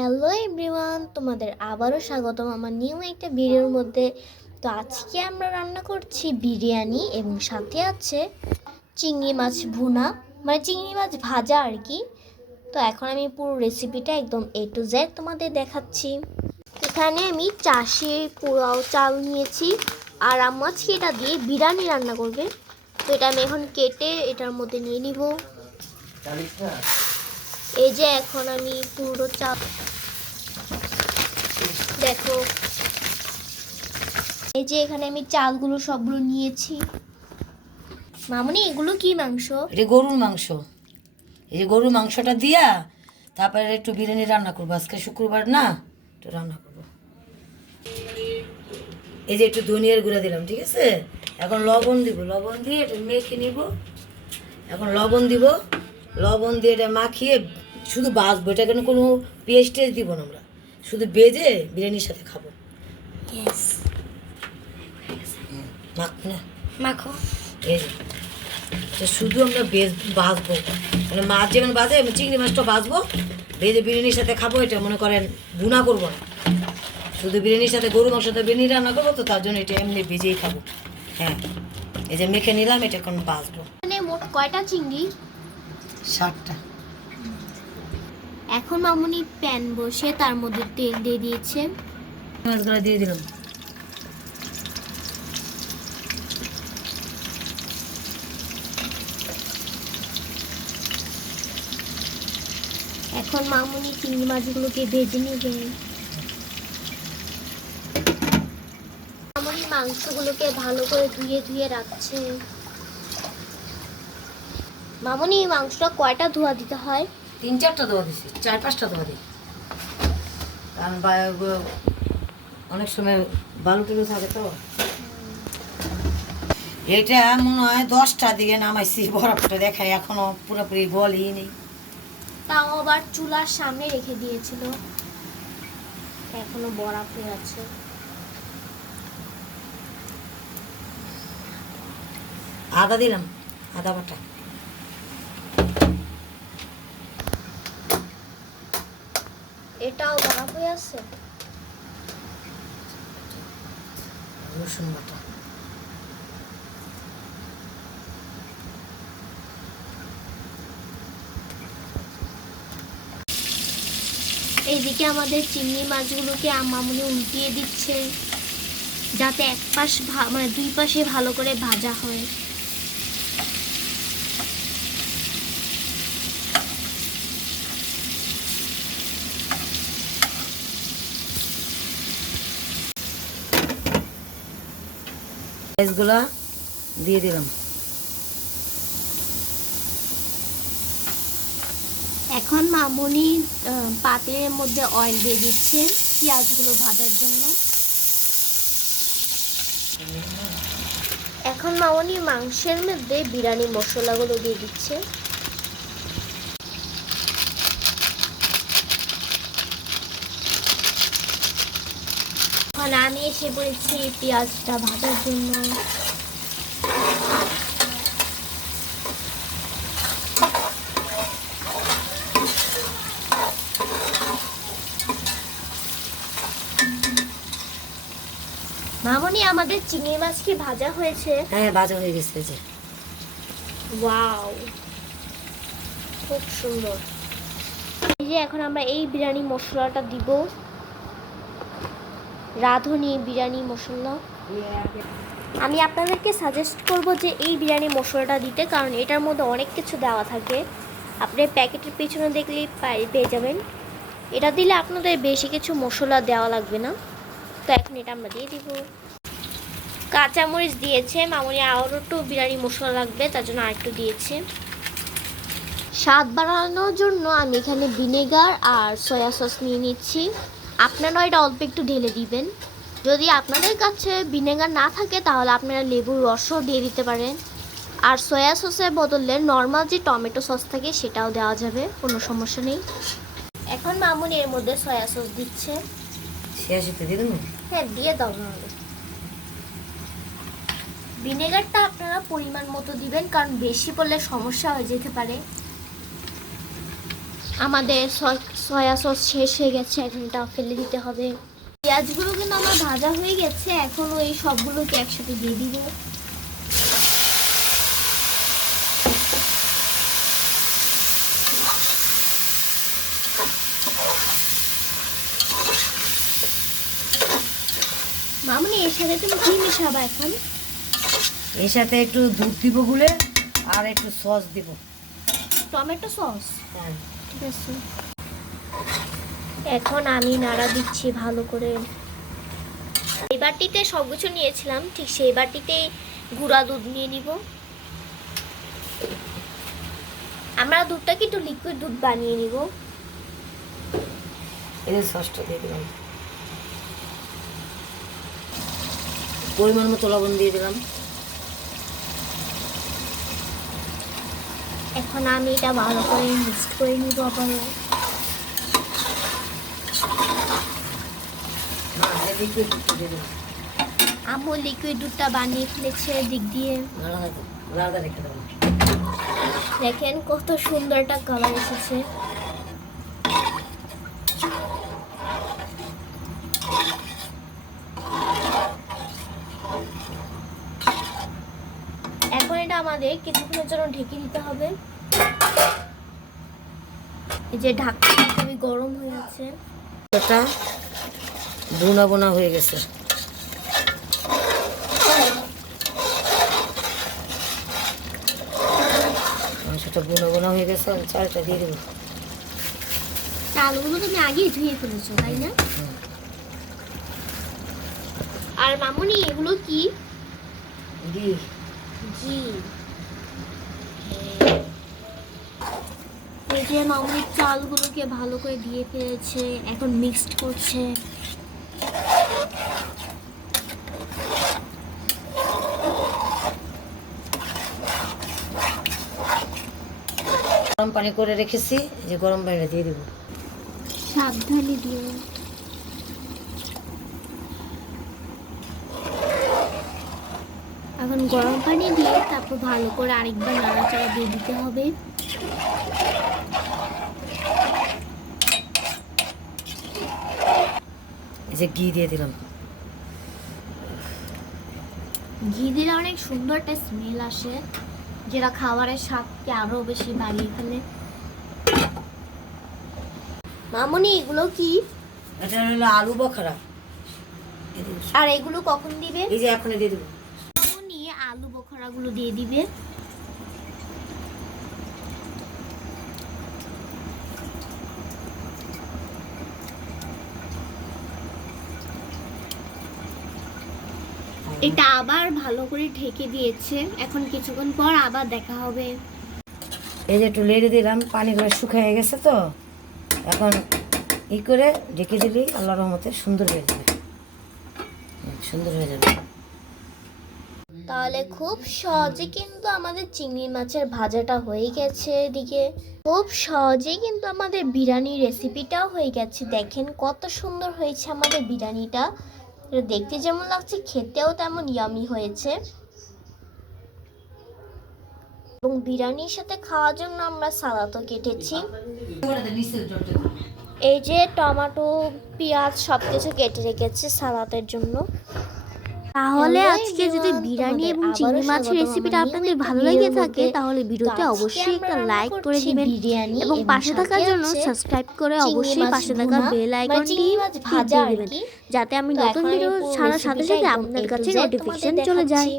Hello everyone, তোমাদের আবারও স্বাগতম আমার নিউ একটা ভিডিওর মধ্যে। তো আজকে আমরা রান্না করছি বিরিয়ানি এবং সাথে আছে চিংড়ি মাছ ভুনা, মানে চিংড়ি মাছ ভাজা আর কি। তো এখন আমি পুরো রেসিপিটা একদম A to Z তোমাদের দেখাচ্ছি। এখানে আমি চাষে পোলাও চাল নিয়েছি, আর আম্মু আজকে এটা দিয়ে বিরিয়ানি রান্না করবে। তো এটা আমি এখন কেটে এটার মধ্যে নিয়ে নিব। এই যে এখন আমি পুরো চাল দেখো, এই যে এখানে আমি চালগুলো সবগুলো নিয়েছি। মামুনি এগুলো কি মাংস? এটা গরুর মাংস। এই যে গরুর মাংসটা দিয়া তারপরে একটু বিরিয়ানি রান্না করবো। আজকে শুক্রবার না, একটু রান্না করবো। এই যে একটু ধনিয়ার গুঁড়া দিলাম, ঠিক আছে। এখন লবণ দিব, লবণ দিয়ে এটা মেখে নিব। এখন লবণ দিব, লবণ দিয়ে এটা মাখিয়ে শুধু ভাজবো। এটা কেন কোনো পেস্ট টেস্ট দিব না, আমরা শুধু বেজে বিরিয়ানির সাথে খাবো। মাখ না, মাখো। এই যে শুধু আমরা ভাজবো, মানে মাছ যেমন ভাজে চিংড়ি মাছটা ভাজবো, ভেজে বিরিয়ানির সাথে খাবো। এটা মনে করেন ভুনা করবো না, শুধু বিরিয়ানির সাথে গরু মাংস সাথে বিরিয়ানি রান্না করবো। তো তার জন্য এটা এমনি ভেজেই খাবো। হ্যাঁ, এই যে মেখে নিলাম, এটা এখন ভাজবো। মানে মোট কয়টা চিংড়ি? 7টা। এখন মামুনি প্যান বসে তার মধ্যে তেল দিয়ে দিয়েছে। মাছগুলো দিয়ে দিলাম। এখন মামুনি চিংড়ি মাছগুলোকে ভেজে নেবে। মামুনি মাংসগুলোকে ভালো করে ধুয়ে ধুয়ে রাখছে। মামুনি মাংসটা কয়টা ধোয়া দিতে হয়? 3-4টা দেওয়া দিছি, 4-5টা দেওয়া দিই। কারণ অনেক সময় বালু টুলু থাকে তো। এটা মনে হয় 10টা দিকে নামাইছি, বরফটা দেখায় এখনো পুরোপুরি বলই নেই। তাও আবার চুলার সামনে রেখে দিয়েছিল, এখনো বরফ হয়ে আছে। আদা দিলাম, আদা বাটা। এটাও বরফ হয়ে আছে। রসুন বাটা। এইদিকে আমাদের চিংড়ি মাছগুলোকে মামুনি উল্টিয়ে দিচ্ছে, যাতে এক পাশ মানে দুই পাশে ভালো করে ভাজা হয়। রাইসগুলা দিয়ে দিলাম। এখন মামুনি পাত্রের মধ্যে অয়েল দিয়ে দিচ্ছে পেঁয়াজগুলো ভাজার জন্য। এখন মামুনি মাংসের মধ্যে বিরিয়ানি মশলাগুলো দিয়ে দিচ্ছে। এখন আমি এসে পড়েছি পেঁয়াজটা ভাজার জন্য। মামুনি আমাদের চিংড়ি মাছ কি ভাজা হয়েছে? হ্যাঁ, ভাজা হয়ে গেছে যে। ওয়াও, খুব সুন্দর। এই যে এখন আমরা এই বিরিয়ানি মশলাটা দিব, রাঁধুনি বিরিয়ানি মশলা। আমি আপনাদেরকে সাজেস্ট করব যে এই বিরিয়ানি মশলাটা দিতে, কারণ এটার মধ্যে অনেক কিছু দেওয়া থাকে। আপনি প্যাকেটের পিছনে দেখলেই পেয়ে যাবেন। এটা দিলে আপনাদের বেশি কিছু মশলা দেওয়া লাগবে না। তো এখন এটা আমরা দিয়ে দিব। কাঁচামরিচ দিয়েছে মামুনি, আরও একটু বিরিয়ানি মশলা লাগবে, তার জন্য আরেকটু দিয়েছে। স্বাদ বাড়ানোর জন্য আমি এখানে ভিনেগার আর সয়া সস নিয়ে নিচ্ছি। আপনারা এটা অল্প একটু ঢেলে দিবেন। যদি আপনাদের কাছে ভিনেগার না থাকে তাহলে আপনারা লেবুর রসও দিয়ে দিতে পারেন। আর সয়া সসের বদলে নর্মাল যে টমেটো সস থাকে সেটাও দেওয়া যাবে, কোনো সমস্যা নেই। এখন মামুনি এর মধ্যে সয়া সস দিচ্ছে। শেষে দিয়ে দেবো। হ্যাঁ, দিয়ে দাও নাহলে। ভিনেগারটা আপনারা পরিমাণ মতো দিবেন, কারণ বেশি পড়লে সমস্যা হয়ে যেতে পারে। আমাদের সয়া সস শেষ হয়ে গেছে, এখন এটা ফেলে দিতে হবে। পেঁয়াজগুলো কিন্তু আমার ভাজা হয়ে গেছে, এখনও এই সবগুলোকে একসাথে দিয়ে দিব। মামনি এর সাথে তুমি কি মেশাবা এখন? এর সাথে একটু দুধ দিব গুলে, আর একটু সস দিব, টমেটো সস। হ্যাঁ ঠিক আছে, এখন আমি নাড়া দিচ্ছি ভালো করে। এই বাটিতে সব কিছু নিয়েছিলাম, ঠিক সেই বাটিতেই গুঁড়া দুধ নিয়ে নিব। আমরা দুধটাকে একটু লিকুইড দুধ বানিয়ে নিব। এই যে সসটা দিয়ে দিলাম, পরিমাণ মতো লবণ দিয়ে দিলাম। এখন আমি এটা ভালো করে মিক্স করে নিব আবার। আম্মু লিকুইড দুধটা বানিয়ে ফেলেছে দিক দিয়ে, রেখে দেবো। দেখেন কত সুন্দর একটা কালার এসেছে। এখন এটা আমাদের কিছুক্ষণের জন্য ঢেকে দিতে হবে। এই যে ঢাকনা খুবই গরম হয়ে আছে। এটা বোনা বোনা হয়ে গেছে। সেটা বোনা বোনা হয়ে গেছে, আমি চালটা দিয়ে দেবো। চালগুলো তুমি আগেই ধুয়ে ফেলেছো তাই না? আর মামুনি এগুলো কি? ঘি। ঘি। এই যে মামুনি চালগুলোকে ভালো করে দিয়ে ফেলেছে, এখন মিক্সড করছে। গরম পানি করে রেখেছি, যে গরম পানিটা দিয়ে দেবো। সাবধানে দিও। এখন গরম পানি দিয়ে তারপর ভালো করে আরেকবার নাড়াচাড়া দিয়ে দিতে হবে। এই যে ঘি দিয়ে দিলাম। ঘি দিলে অনেক সুন্দর একটা স্মেল আসে, যেটা খাবারের স্বাদকে আরো বেশি বাড়িয়ে ফেলে। মামুনি এগুলো কি? এটা হলো আলু বখরা। আর এগুলো কখন দিবে? এই যে এখনই দিয়ে দেবো। মামুনি আলু বোখরাগুলো দিয়ে দিবে। এটা আবার ভালো করে ঢেকে দিয়েছে, এখন কিছুক্ষণ পর আবার দেখা হবে। এই যে একটু লেড়ে দিলাম, পানিগুলো শুকিয়ে গেছে তো, এখন ই করে ঢেকে দিলেই আল্লাহর রহমতে সুন্দর হয়ে যাবে। সুন্দর হয়ে যাবে। তাহলে খুব সহজে কিন্তু আমাদের চিংড়ি মাছের ভাজাটা হয়ে গেছে। এদিকে খুব সহজেই কিন্তু আমাদের বিরিয়ানি রেসিপিটাও হয়ে গেছে। দেখেন কত সুন্দর হয়েছে আমাদের বিরিয়ানিটা। এটা দেখতে যেমন লাগছে, খেতেও তেমন ইয়ামি হয়েছে। এবং বিরিয়ানির সাথে খাওয়ার জন্য আমরা সালাদও কেটেছি। এই যে টমেটো, পেঁয়াজ সবকিছু কেটে রেখেছি সালাদের জন্য। তাহলে আজকে যদি বিরিয়ানি এবং চিংড়ি মাছের রেসিপিটা আপনাদের ভালো লেগে থাকে তাহলে ভিডিওতে অবশ্যই একটা লাইক করে দিবেন এবং পাশে থাকার জন্য সাবস্ক্রাইব করে অবশ্যই পাশে থাকা বেল আইকনটি ভাজা দিবেন, যাতে আমি নতুন ভিডিও ছাড়ার সাথে সাথে আপনার কাছে নোটিফিকেশন চলে যায়।